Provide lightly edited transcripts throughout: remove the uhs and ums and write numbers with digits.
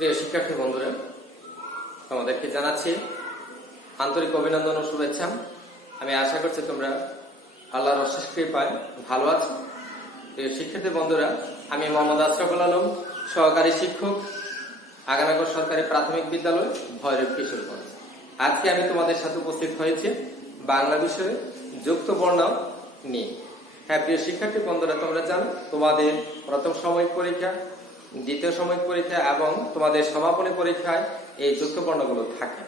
প্রিয় শিক্ষার্থী বন্ধুরা, তোমাদেরকে জানাচ্ছি আন্তরিক অভিনন্দন ও শুভেচ্ছা। আমি আশা করছি তোমরা আল্লাহর অশেষ কৃপায় ভালো আছো। প্রিয় শিক্ষার্থী বন্ধুরা, আমি মোহাম্মদ আশরাফুল আলম, সহকারী শিক্ষক, আগানাগর সরকারি প্রাথমিক বিদ্যালয়, ভৈরব কিশোরগঞ্জ। আজকে আমি তোমাদের সাথে উপস্থিত হয়েছি বাংলা বিষয়ে যুক্ত বর্ণ নিয়ে। হ্যাঁ প্রিয় শিক্ষার্থী বন্ধুরা, তোমরা জানো তোমাদের প্রথম সাময়িক পরীক্ষা, দ্বিতীয় সাময়িক পরীক্ষা এবং তোমাদের সমাপনী পরীক্ষায় এই যুক্ত বর্ণগুলো থাকে।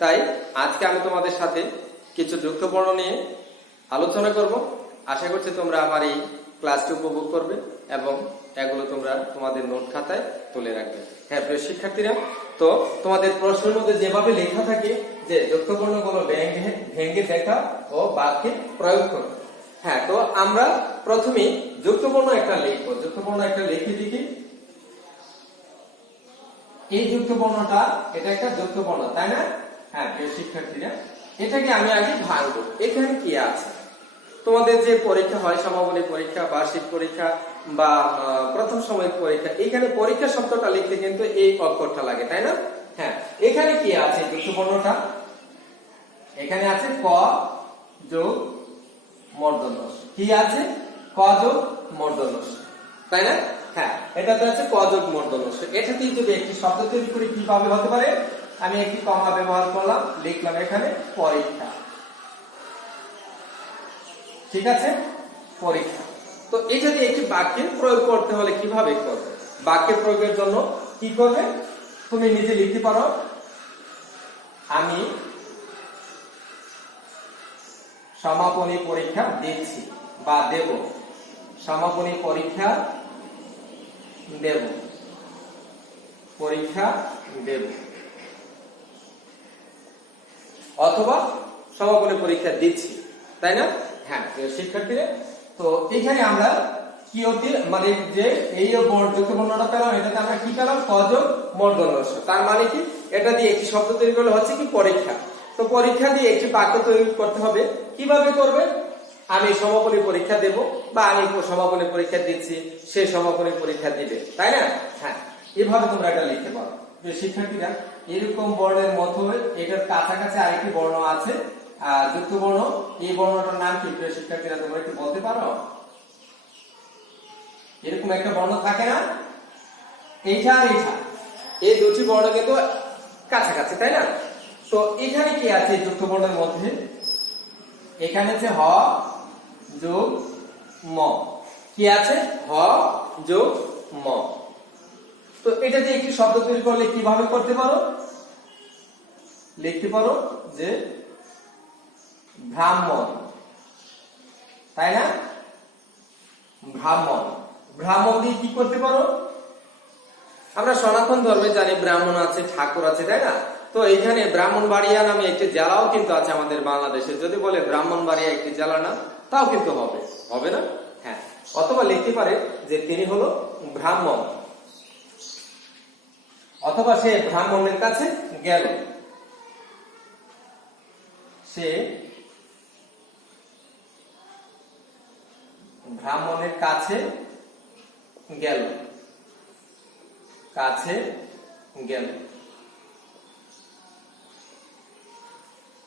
তাই আজকে আমি তোমাদের সাথে কিছু যুক্ত বর্ণ নিয়ে আলোচনা করব। আশা করছি তোমরা আমার এই ক্লাসটি উপভোগ করবে এবং এগুলো তোমরা তোমাদের নোট খাতায় তুলে রাখবে। হ্যাঁ প্রিয় শিক্ষার্থীরা, তো তোমাদের প্রশ্নের মধ্যে যেভাবে লেখা থাকে যে যুক্ত বর্ণগুলো ভেঙে দেখা ও বাক্যে প্রয়োগ করো। হ্যাঁ, তো আমরা প্রথমে যুক্ত বর্ণ একটা লিখবো। যুক্ত বর্ণ একটা লিখে দেখি। এই যুক্ত বর্ণটা, এটা একটা যুক্ত বর্ণ, তাই না? হ্যাঁ প্রিয় শিক্ষার্থীরা, এটাকে আমি আগে ভাঙবো। এখানে কি আছে? তোমাদের যে পরীক্ষা হয়, সমাপনী পরীক্ষা, বার্ষিক পরীক্ষা বা প্রথম সাময়িক পরীক্ষা, এখানে পরীক্ষা শব্দটা লিখতে কিন্তু এই অক্ষরটা লাগে, তাই না? হ্যাঁ, এখানে কি আছে যুক্ত বর্ণটা? এখানে আছে ক যোগ মূর্ধন্য ষ। কি আছে? ক যোগ মূর্ধন্য ষ, তাই না? হ্যাঁ, এটাতে আছে ক যোগ মূর্ধন্য ষ। এটাতে যদি একটি শব্দ তৈরি করি কিভাবে হতে পারে? আমি একটি কমা ব্যবহার করলাম, লিখলাম এখানে পরীক্ষা। ঠিক আছে, পরীক্ষা। তো এই যদি একটি বাক্যে প্রয়োগ করতে হলে কিভাবে করবে? বাক্যে প্রয়োগের জন্য কি করবে? তুমি নিজে লিখতে পারো, আমি সমাপনী পরীক্ষা দিচ্ছি বা দেব। সমাপনী পরীক্ষা দেব, পরীক্ষা দেব, অথবা সমাপনী পরীক্ষা দিচ্ছি, তাই না? হ্যাঁ শিক্ষার্থীরা, তো এখানে আমরা কি অতি মানে যে এই যুক্ত বর্ণটা পেলাম, এটাতে আমরা কি পেলাম? ক যোগ মূর্ধন্য ষ। তার মানে কি? এটা দিয়ে একটি শব্দ তৈরি করলে হচ্ছে কি? পরীক্ষা। তো পরীক্ষা দিয়ে একটি বাক্য তৈরি করতে হবে। কিভাবে করবে? আমি সমাপনী পরীক্ষা দেব বা আমি সমাপনী পরীক্ষা দিচ্ছি, সে সমাপনী পরীক্ষা দিবে, তাই না? হ্যাঁ, এভাবে তোমরা এটা লিখতে পারো। শিক্ষার্থীরা, এরকম বর্ণের মতো এটার কাছাকাছি আরেকটি বর্ণ আছে, যুক্ত বর্ণ। এই বর্ণটার নাম কি প্রিয় শিক্ষার্থীরা? তোমরা একটু বলতে পারো? এরকম একটা বর্ণ থাকে না, এইটা আর এইটা, এই দুটি বর্ণ কিন্তু কাছাকাছি, তাই না? তো এখানে কি আছে যুক্ত বর্ণের মধ্যে? এখানে আছে হ যোগ ম। কি আছে? হ যোগ ম। তো এটা দিয়ে একটি শব্দ তৈরি করলে কিভাবে করতে পারো? লিখতে পারো যে ব্রাহ্মণ, তাই না? ব্রাহ্মণ। ব্রাহ্মণ দিয়ে কি করতে পারো? আমরা সনাতন ধর্মে জানি ব্রাহ্মণ আছে, ঠাকুর আছে, তাই না? তো এখানে ব্রাহ্মণবাড়িয়া নামে একটি জেলাও কিন্তু আছে আমাদের বাংলাদেশে। যদি বলে ব্রাহ্মণবাড়িয়া একটি জেলা না, তাও কিন্তু হবে, হবে না? হ্যাঁ, অথবা লিখতে পারে যে তিনি হলো ব্রাহ্মণ, অথবা সে ব্রাহ্মণের কাছে গেল, সে ব্রাহ্মণের কাছে গেল, কাছে গেল।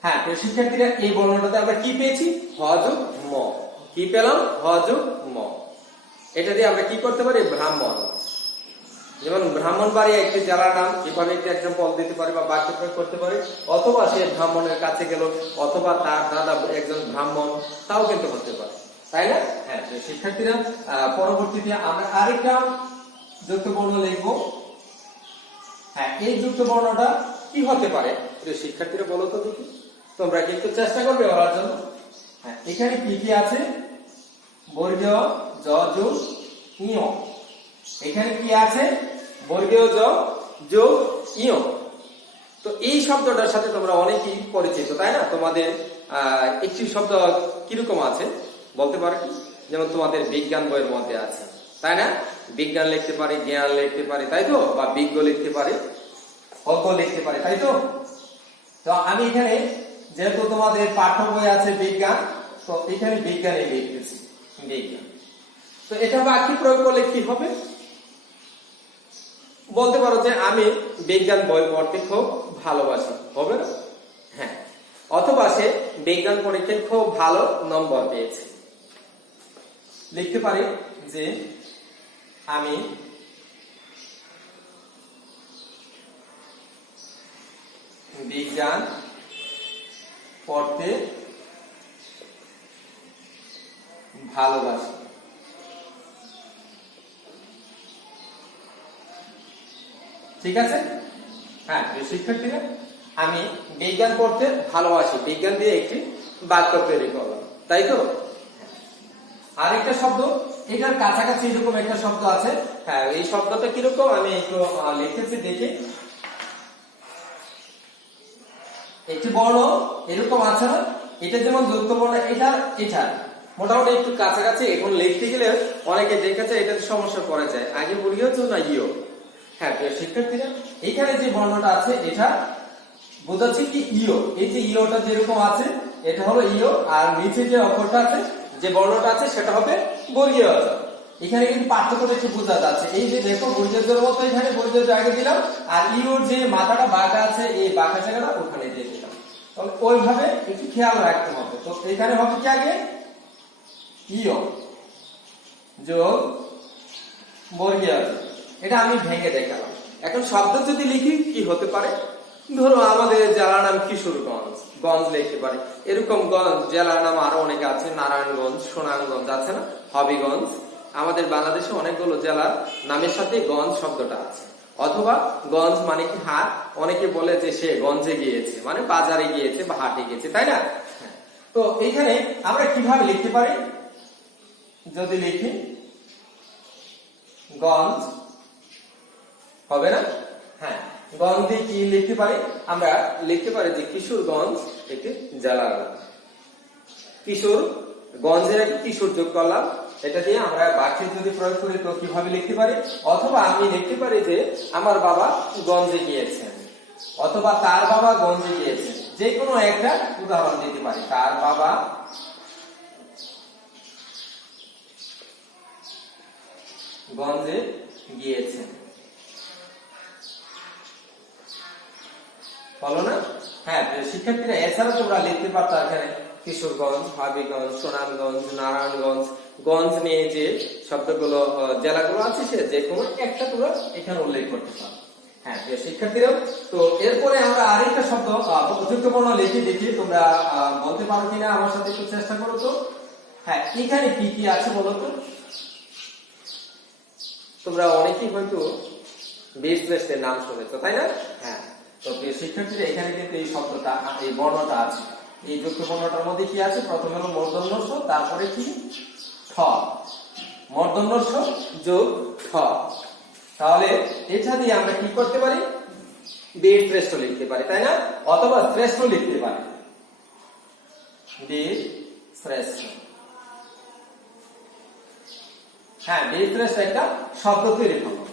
হ্যাঁ তো শিক্ষার্থীরা, এই বর্ণটাতে আমরা কি পেয়েছি? হ যোগ ম। কি পেলাম? হ যোগ ম। এটা দিয়ে আমরা কি করতে পারি? ব্রাহ্মণ। যেমন ব্রাহ্মণবাড়িয়া একটি জেলার নাম, এভাবে একটি এক্সাম্পল দিতে পারি বা বাক্য প্রয়োগ করতে পারি। অথবা সে ব্রাহ্মণের কাছে গেল, অথবা তার দাদা একজন ব্রাহ্মণ, তাও কিন্তু হতে পারে, তাই না? হ্যাঁ শিক্ষার্থীরা, পরবর্তীতে আমরা আরেকটা যুক্ত বর্ণ লিখব। হ্যাঁ, এই যুক্ত বর্ণটা কি হতে পারে শিক্ষার্থীরা বলো তো দেখি? তোমরা কিন্তু চেষ্টা করবে বলার জন্য। হ্যাঁ, এখানে কি কি আছে? বর্গীয় জ যোগ ইয়। এখানে কি আছে? বর্গীয় জ যোগ ইয়। তো এই শব্দটার সাথে তোমরা অনেকেই পরিচিত, তাই না? তোমাদের একটি শব্দ কিরকম আছে বলতে পারো কি? যেমন তোমাদের বিজ্ঞান বইয়ের মধ্যে আছে, তাই না? বিজ্ঞান লিখতে পারি, জ্ঞান লিখতে পারি, তাই তো? বা বিজ্ঞ লিখতে পারি, অজ্ঞ লিখতে পারি, তাই তো? তো আমি এখানে যেহেতু তোমাদের পাঠ্য বই আছে বিজ্ঞান, তো এখানে বিজ্ঞানে লিখতেছি, বিজ্ঞান। তো এটা বাক্যে প্রয়োগ করলে কি হবে? বলতে পারো যে আমি বিজ্ঞান বই পড়তে খুব ভালোবাসি, হবে না? হ্যাঁ। অথবা সে বিজ্ঞান পরীক্ষায় খুব ভালো নম্বর পেয়েছে। লিখতে পারি যে আমি বিজ্ঞান পড়তে ভালোবাসি। ঠিক আছে? হ্যাঁ, শিক্ষার্থীরা, আমি বিজ্ঞান পড়তে ভালোবাসি, বিজ্ঞান দিয়ে একটি বাক্য তৈরি করলাম, তাই তো? আরেকটা শব্দ, এটার কাছাকাছি এরকম একটা শব্দ আছে। হ্যাঁ, এই শব্দটা কিরকম আমি একটু লিখেছি, দেখি। একটি বর্ণ এরকম আছে না, এটা যেমন যুক্ত বর্ণ, এটা মোটামুটি একটু কাছাকাছি। এখন লিখতে গেলে অনেকে দেখেছে এটাতে সমস্যা পড়ে যায়, আগে বুঝিয়েছো না ইও। হ্যাঁ শিক্ষার্থীরা, এখানে যে বর্ণটা আছে এটা বোঝাচ্ছে কি ইও। এই যে ইওটা যেরকম আছে এটা হলো ইও, আর নিচে যে অক্ষরটা আছে, যে বর্ণটা আছে সেটা হবে বর্গীয় জ। এখানে কিন্তু পার্থক্যটা একটু বোঝা যাচ্ছে। এই যে দেখো বর্গীয় জের মতো এখানে বর্গীয় জ আগে দিলাম, আর ইওর যে মাথাটা বাঁকা আছে এই বাঁকা জায়গাটা ওখানে দিয়ে দিলাম। তাহলে ওইভাবে একটু খেয়াল রাখতে হবে। তো এখানে হবে কি আগে ইও যোগ বর্গীয় জ, এটা আমি ভেঙে দেখালাম। এখন শব্দ যদি লিখি কি হতে পারে, ধরো আমাদের জেলার নাম কিশোরগঞ্জ, গঞ্জ লিখতে পারি। এরকম গঞ্জ জেলার নাম আরো অনেক আছে, নারায়ণগঞ্জ, সুনামগঞ্জ আছে না, হবিগঞ্জ। আমাদের বাংলাদেশে অনেকগুলো জেলার নামের সাথে গঞ্জ শব্দটা আছে। অথবা গঞ্জ মানে কি হাট, অনেকে বলে যে সে গঞ্জে গিয়েছে, মানে বাজারে গিয়েছে বা হাটে গিয়েছে, তাই না? তো এইখানে আমরা কিভাবে লিখতে পারি, যদি লিখি গঞ্জ, হবে না? হ্যাঁ, গঞ্জ দিয়ে কি লিখতে পারি, আমরা লিখতে পারি যে কিশোরগঞ্জ একটি জেলার নাম। কিশোর গঞ্জের একটা কিশোর যোগ করলাম, এটা দিয়ে আমরা বাক্যে যদি প্রয়োগ করি তো কিভাবে লিখতে পারি। অথবা আমি লিখতে পারি যে আমার বাবা গঞ্জে গিয়েছেন, অথবা তার বাবা গঞ্জে গিয়েছেন, যে কোনো একটা উদাহরণ দিতে পারি। তার বাবা গঞ্জে গিয়েছেন, বলো না? হ্যাঁ শিক্ষার্থীরা, এছাড়া তোমরা লিখতে পারতো এখানে কিশোরগঞ্জ, হবিগঞ্জ, সুনামগঞ্জ, নারায়ণগঞ্জ। গঞ্জ নিয়ে যে শব্দগুলো জেলাগুলো আছে সে যে কোনো একটা তোমরা এখানে উল্লেখ করতে পারো। হ্যাঁ শিক্ষার্থীরা, তো এরপরে আমরা আরেকটা শব্দ যুক্তবর্ণ লিখে দেখি, তোমরা বলতে পারো কিনা আমার সাথে একটু চেষ্টা করো তো। হ্যাঁ, এখানে কি কি আছে বলো তো? তোমরা অনেকেই হয়তো বেশ নাম শুনেছো, তাই না? হ্যাঁ, তো শিক্ষার্থীরা এখানে কিন্তু এই শব্দটা, এই বর্ণটা আছে। এই যুক্ত বর্ণটার মধ্যে কি আছে? প্রথমে হলো মূর্ধন্য ষ, তারপরে কি ঠ, মূর্ধন্য ষ যোগ ঠ। তাহলে এটা দিয়ে আমরা কি করতে পারি, বীর শ্রেষ্ঠ লিখতে পারি, তাই না? অথবা শ্রেষ্ঠ লিখতে পারি, বীর শ্রেষ্ঠ। হ্যাঁ, বীর শ্রেষ্ঠ একটা শব্দ তৈরি হলো।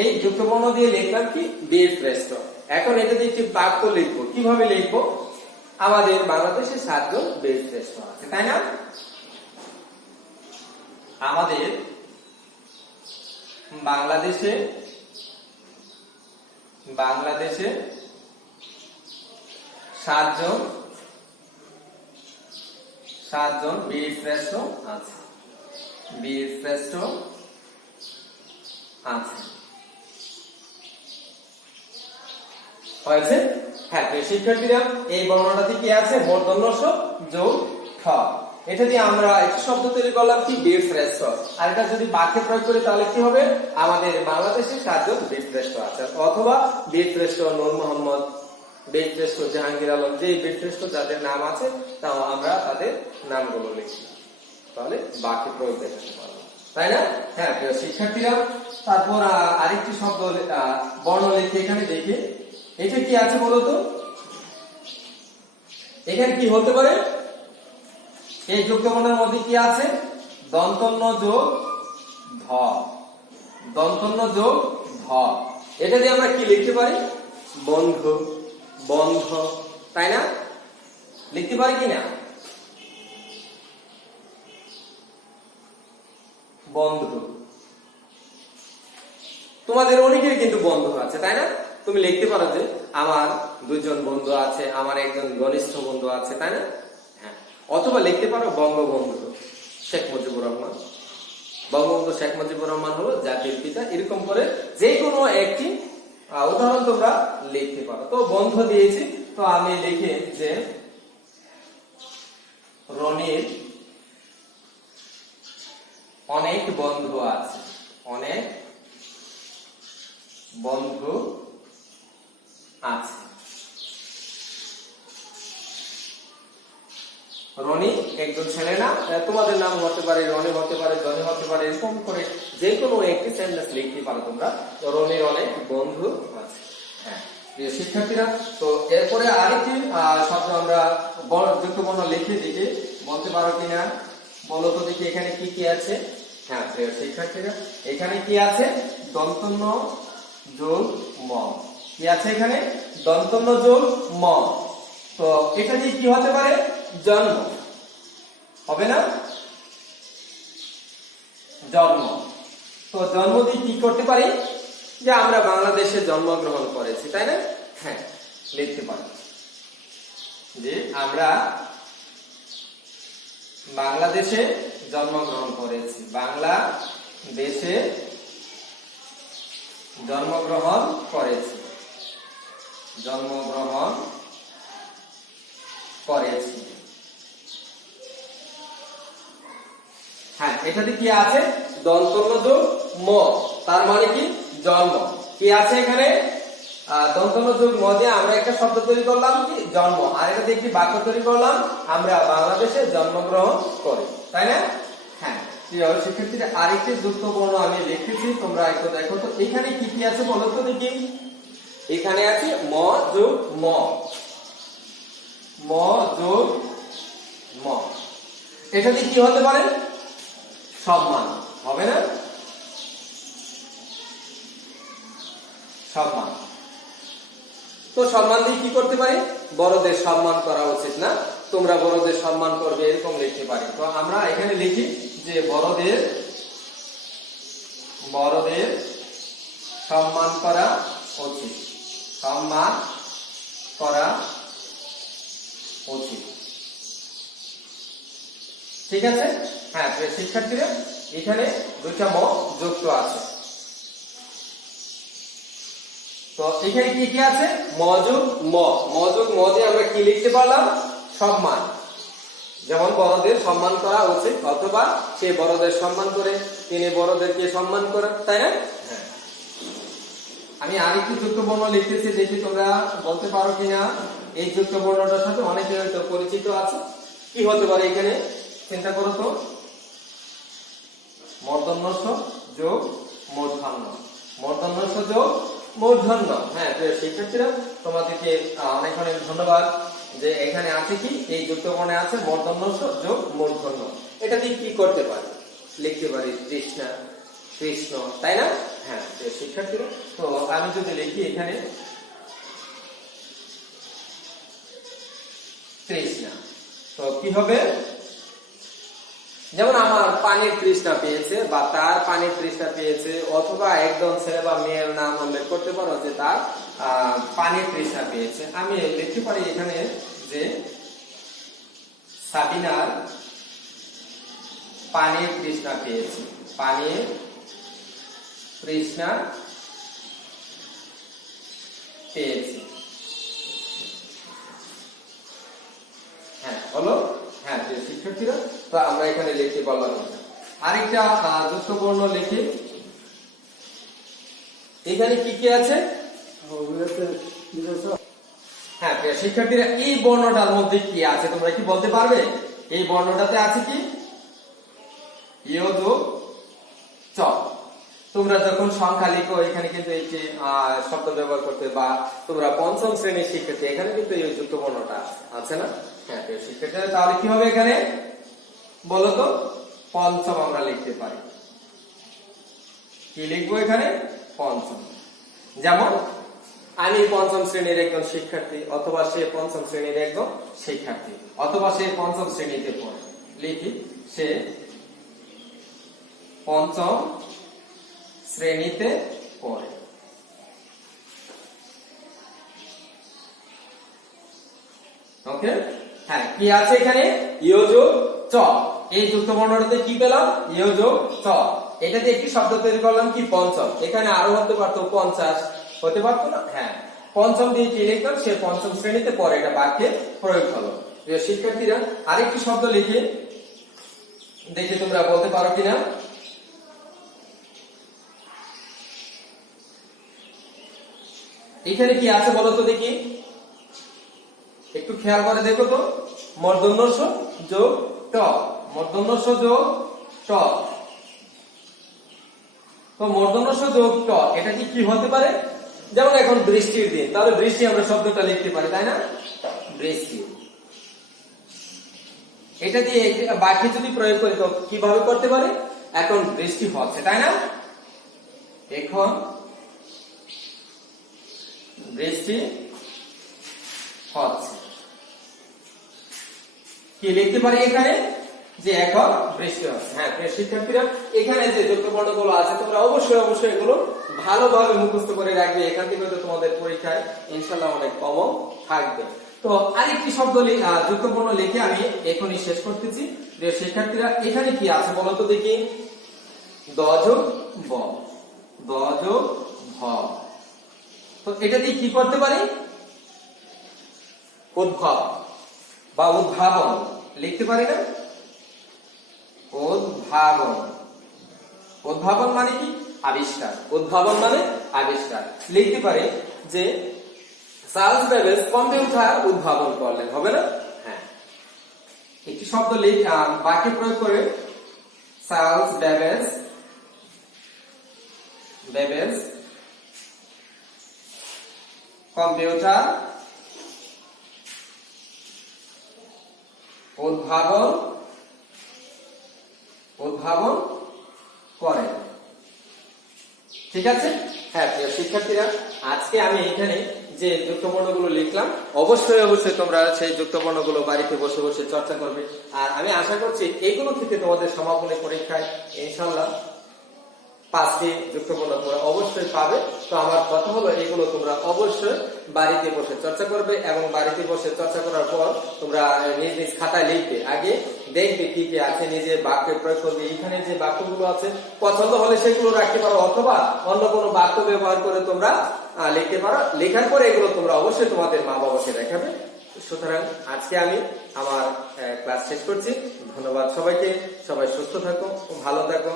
এই যুক্ত বর্ণ দিয়ে লিখলাম কি বীর শ্রেষ্ঠ। এখন এটা দিয়ে একটি বাক্য লিখবো, কিভাবে লিখবো? আমাদের বাংলাদেশে 7 জন বীর শ্রেষ্ঠ আছে, তাই না? আমাদের বাংলাদেশে 7 জন বীর শ্রেষ্ঠ আছে, বীর শ্রেষ্ঠ আছে। হয়েছে? হ্যাঁ শিক্ষার্থীরা, এই বর্ণনাতে কি আছে? মূর্ধন্য ষ যোগ ঠ। এটা দিয়ে আমরা একটি শব্দ তৈরি করলাম কি বীর শ্রেষ্ঠ। আর এটা যদি বাক্যে প্রয়োগ করি তাহলে কি হবে? আমাদের বাংলাদেশে 7 জন বীর শ্রেষ্ঠ আছে, অথবা বীর শ্রেষ্ঠ নূর মোহাম্মদ, বীর শ্রেষ্ঠ জাহাঙ্গীর আলম, যে বীর শ্রেষ্ঠ যাদের নাম আছে তাও আমরা তাদের নামগুলো লিখি, তাহলে বাক্যে প্রয়োগ দেখাতে পারবো, তাই না? হ্যাঁ শিক্ষার্থীরা, তারপর আরেকটি শব্দ বর্ণ লিখে এখানে দেখি, এটা কি আছে বলতো? এখানে কি হতে পারে? এই যুক্ত বর্ণের মধ্যে কি আছে? দন্তন্য যোগ ধ, দন্তন্য যোগ ধ। এটা দিয়ে আমরা কি লিখতে পারি? বন্ধু, বন্ধ, তাই না? লিখতে পারি কিনা? বন্ধু। তোমাদের অনেকের কিন্তু বন্ধু আছে, তাই না? তুমি লিখতে পারো যে আমার 2 জন বন্ধু আছে, আমার একজন ঘনিষ্ঠ বন্ধু আছে, তাই না? হ্যাঁ। অথবা লিখতে পারো বঙ্গবন্ধু শেখ মুজিবুর রহমান। বঙ্গবন্ধু শেখ মুজিবুর রহমান হলো জাতির পিতা। এরকম করে যে কোনো একটি উদাহরণ তোমরা লিখতে পারো। তো বন্ধু দিয়েছি, তো আমি লিখি যে রনির অনেক বন্ধু আছে, অনেক বন্ধু আছে। রনি একজন ছেলে না, তোমাদের নাম হতে পারে, রনি হতে পারে, জনি হতে পারে, এরকম করে যে কোনো একটি সেন্টেন্স লিখতে পারো তোমরা। রনির অনেক বন্ধু আছে। হ্যাঁ, প্রিয় শিক্ষার্থীরা, তো এরপরে আরেকটি শব্দ আমরা যুক্ত বর্ণ লিখে দিকে বলতে পারো কিনা বলো তো দেখি, এখানে কি কি আছে? হ্যাঁ প্রিয় শিক্ষার্থীরা, এখানে কি আছে? দন্তন্য যোগ ম। কি আছে এখানে? দন্তন্য যোগ ম। তো এটা দিয়ে কি হতে পারে? জন্ম হবে না? জন্ম। তো জন্ম দিয়ে কি করতে পারি? যে আমরা বাংলাদেশে জন্মগ্রহণ করেছি, তাই না? হ্যাঁ, লিখতে পারি যে আমরা বাংলাদেশে জন্মগ্রহণ করেছি, বাংলাদেশে জন্মগ্রহণ করেছি, জন্মগ্রহণ করেছি। হ্যাঁ, এটাতে কি আছে? দন্তন্য যোগ ম, তার মানে কি? জন্ম। কি আছে এখানে? দন্তন্য যোগ ম দিয়ে আমরা একটা শব্দ তৈরি করলাম কি? জন্ম। আর এটা দিয়ে কি বাক্য তৈরি করলাম? আমরা বাংলাদেশে জন্মগ্রহণ করি, তাই না? হ্যাঁ, প্রিয় শিক্ষার্থীরা, আরেকটি যুক্ত বর্ণ আমি লিখেছি, তোমরা একটু দেখো তো এখানে কি কি আছে বলো তো দেখি। এখানে আছে ম যোগ ম, ম যোগ ম। এটা দিয়ে কি হতে পারে? সম্মান হবে না? সম্মান। তো সম্মান দিয়ে কি করতে পারি? বড়দের সম্মান করা উচিত না, তোমরা বড়দের সম্মান করবে, এরকম লিখতে পারি। তো আমরা এখানে লিখি যে বড়দের সম্মান করা উচিত, সম্মান করা উচিত। ঠিক আছে? হ্যাঁ শিক্ষার্থীরা, এখানে দুইটা ম যুক্ত আছে। তো এখানে কি কি আছে? মযোগ ম, মযোগ ম দিয়ে আমরা কি লিখতে পারলাম? সম্মান। যেমন বড়দের সম্মান করা উচিত, অথবা সে বড়দের সম্মান করে, তিনি বড়দেরকে সম্মান করেন, তাই না? হ্যাঁ। আমি আরেকটি যুক্ত বর্ণ লিখতেছি, দেখি তোমরা বলতে পারো কিনা। এই যুক্ত বর্ণটার সাথে অনেকে হয়তো পরিচিত আছে। কি হতে পারে এখানে? চিন্তা করো তো। মূর্ধন্য ষ যোগ মূর্ধন্য, মূর্ধন্য ষ যোগ মূর্ধন্য। হ্যাঁ শিক্ষার্থীরা, তোমাদেরকে অনেক অনেক ধন্যবাদ যে এখানে আছে কি, এই যুক্ত বর্ণে আছে মূর্ধন্য ষ যোগ মূর্ধন্য। এটা দিয়ে কি করতে পারি? লিখতে পারি তৃষ্ণা, কৃষ্ণ, তাই না? হ্যাঁ শিক্ষার্থীরা, তো আমি যদি লিখি এখানে তৃষ্ণা, তো কি হবে? যেমন আমার পানির তৃষ্ণা পেয়েছে, বা তার পানির তৃষ্ণা পেয়েছে, অথবা একজন ছেলে বা মেয়ের নাম উল্লেখ করতে পারো যে তার পানির তৃষ্ণা পেয়েছে। আমি লিখতে পারি এখানে যে সাবিনার পানির তৃষ্ণা পেয়েছে, পানির তৃষ্ণা পেয়েছে। হ্যাঁ হলো? হ্যাঁ শিক্ষার্থীরা, তো আমরা এখানে লিখতে পারলাম। আরেকটা যুক্ত বর্ণ লিখি, এখানে কি কি আছে? হ্যাঁ শিক্ষার্থীরা, এই বর্ণটার মধ্যে কি আছে তোমরা কি বলতে পারবে? এই বর্ণটাতে আছে কি? ইয় যোগ চ। তোমরা যখন সংখ্যা লিখো এখানে কিন্তু একটি শব্দ ব্যবহার করতে, বা তোমরা পঞ্চম শ্রেণীর শিক্ষার্থী, এখানে কিন্তু এই যুক্ত বর্ণটা আছে না? হ্যাঁ শিক্ষার্থীরা, তাহলে কি হবে এখানে বলতো? পঞ্চম আমরা লিখতে পারি। কি লিখবো এখানে? পঞ্চম। যেমন আমি পঞ্চম শ্রেণীর একজন শিক্ষার্থী, অথবা সে পঞ্চম শ্রেণীর একজন শিক্ষার্থী, অথবা সে পঞ্চম শ্রেণীতে পড়ে, লিখি সে পঞ্চম শ্রেণীতে পরে। ওকে, হ্যাঁ কি আছে এখানে, ইয় যোগ চ। এই যুক্ত বর্ণটাতে কি পেলাম, ইয় যোগ চ। এটা দিয়ে একটি শব্দ তৈরি করলাম কি, পঞ্চম। এখানে আরো হতে পারতো 50, হতে পারতো না, হ্যাঁ পঞ্চম দিয়ে কি লিখলাম, সে পঞ্চম শ্রেণীতে পরে এটা বাক্যে প্রয়োগ হলো। প্রিয় শিক্ষার্থীরা, আরেকটি শব্দ লিখে দেখে তোমরা বলতে পারো কিনা। এখানে কি আছে বলো তো দেখি, একটু খেয়াল করে দেখো তো, মূর্ধন্য ষ যোগ ট, মূর্ধন্য ষ যোগ ট। তো মূর্ধন্য ষ যোগ ট, এটা কি হতে পারে, যেমন এখন বৃষ্টির দিন, তাহলে বৃষ্টি আমরা শব্দটা লিখতে পারি, তাই না, বৃষ্টি। এটা দিয়ে বাক্যে যদি প্রয়োগ করি তো কিভাবে করতে পারে, এখন বৃষ্টি হচ্ছে, তাই না, এখন বৃষ্টি হচ্ছে। কি লিখতে পারি এখানে, যে এখন বৃষ্টি হচ্ছে। হ্যাঁ প্রিয় শিক্ষার্থীরা, এখানে যে যুক্ত বর্ণগুলো আছে তোমরা অবশ্যই এগুলো ভালোভাবে মুখস্থ করে রাখবে, এখান থেকে তো তোমাদের পরীক্ষায় ইনশাআল্লাহ অনেক কমন থাকবে। তো আরেকটি শব্দ যুক্ত বর্ণ লিখে আমি এখনই শেষ করতেছি। প্রিয় শিক্ষার্থীরা, এখানে কি আছে বলো তো দেখি, দ যোগ ব, দ যোগ ভ। তো এটা দিয়ে কি করতে পারি, উদ্ভব বা উদ্ভাবন লিখতে পারি না, উদ্ভাবন। উদ্ভাবন মানে কি, আবিষ্কার। উদ্ভাবন মানে আবিষ্কার। লিখতে পারি যে চার্লস বেবেজ কম্পিউটার উদ্ভাবন করলেন, হবে না, হ্যাঁ একটি শব্দ বাক্যে প্রয়োগ করে, চার্লস বেবেজ কম্পিউটার উদ্ভাবন করে। ঠিক আছে, হ্যাঁ প্রিয় শিক্ষার্থীরা, আজকে আমি এখানে যে যুক্ত বর্ণগুলো লিখলাম, অবশ্যই তোমরা সেই যুক্ত বর্ণগুলো বাড়িতে বসে বসে চর্চা করবে। আর আমি আশা করছি এগুলো থেকে তোমাদের সমাপনী পরীক্ষায় ইনশাআল্লাহ 5টি যুক্ত বর্ণ তোমরা অবশ্যই পাবে। তো আমার কথা হলো, এগুলো তোমরা অবশ্যই বাড়িতে বসে চর্চা করবে, এবং বাড়িতে বসে চর্চা করার পর তোমরা নিজ খাতায় লিখবে, আগে দেখবে কি কি আছে, নিজে বাক্যে প্রয়োগ করবে। এখানে যে বাক্যগুলো আছে পছন্দ হলে সেগুলো রাখতে পারো, অথবা অন্য কোনো বাক্য ব্যবহার করে তোমরা লিখতে পারো। লেখার পরে এগুলো তোমরা অবশ্যই তোমাদের মা বাবাকে দেখাবে। সুতরাং আজকে আমি আমার ক্লাস শেষ করছি। ধন্যবাদ সবাইকে, সবাই সুস্থ থাকো, ভালো থাকো,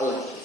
আল্লাহ হাফেজ।